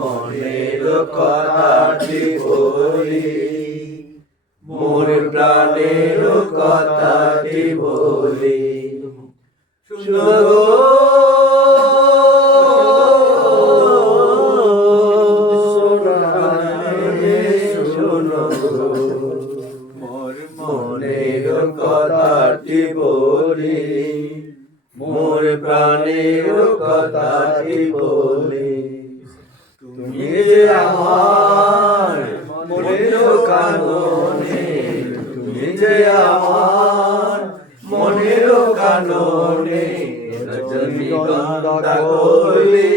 মনের কথাটি বলি, মোর প্রাণের কথাটি বলি, শোনো গো শোনো গো, মোর মনের কথাটি বলি, মোর প্রাণের কথাটি বলি। তুমি যে আমার মনের কাননে, তুমি যে আমার মনের কাননে, রজনীগন্ধা কলি,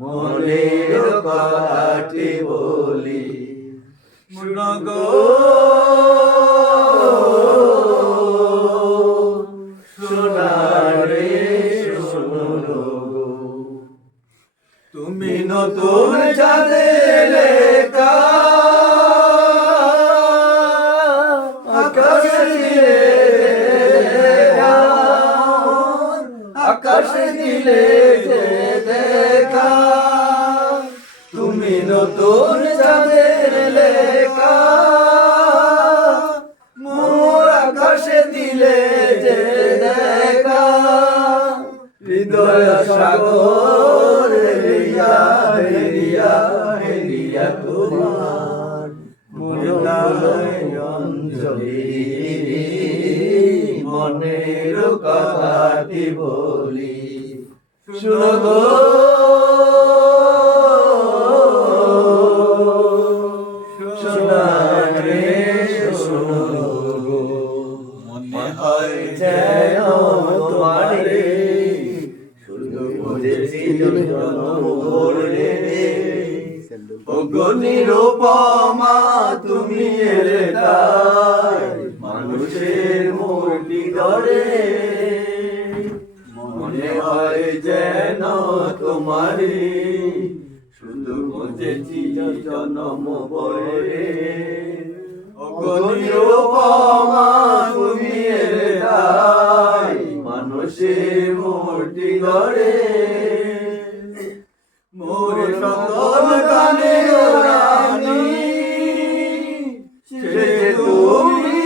মনের কথাটি বলি, শোনো গো সোনারে শোনো গো। তুমি নতুন চাঁদের লেখা আকাশ দিলে, আকাশ দিলে যে দেখা, তুমি নতুন চাঁদের লেখা, মোর আকাশে দিলে যে দেখা, হৃদয় সাগর হেরিয়া হেরিয়া হেরিয়া তোমার মনে অঞ্জলি, মনের কথাটি বলি, শোনো গো সোনারে শোনো গো। মনে হয় যেন তোমারে শুধু বুঝেছি জন্ম ভরে, ওগো নিরুপমা তুমি এলে তাই মানুষের মূর্তি ধরে, মনে হয় যেন তোমারে শুধু বুঝেছি জন্ম ভরে, ওগো নিরুপমা তুমি এলে তাই মানুষের মূর্তি ধরে, মোর সকল গানের রানী সে তুমি,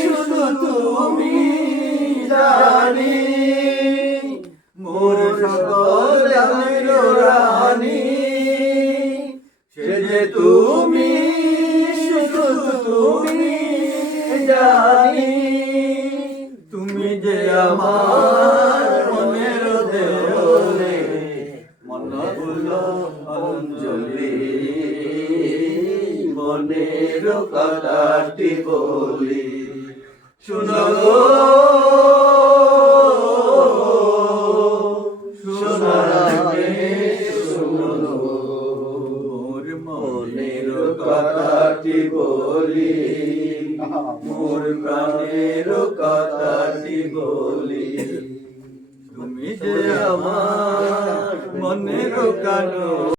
শুধু তুমি জানি, মোর সকল গানের রানী সে যে তুমি, শুধু তুমি জানি, তুমি যে আমার মনের দেওলে, মনগুলো অঞ্জলি, মনের কথাটি বলি, শোনো গো সোনারে শোনো গো, মোর মনের কথাটি বলি, মোর প্রাণের কথাটি বলি, তুমি যে আমার মনের কাননে,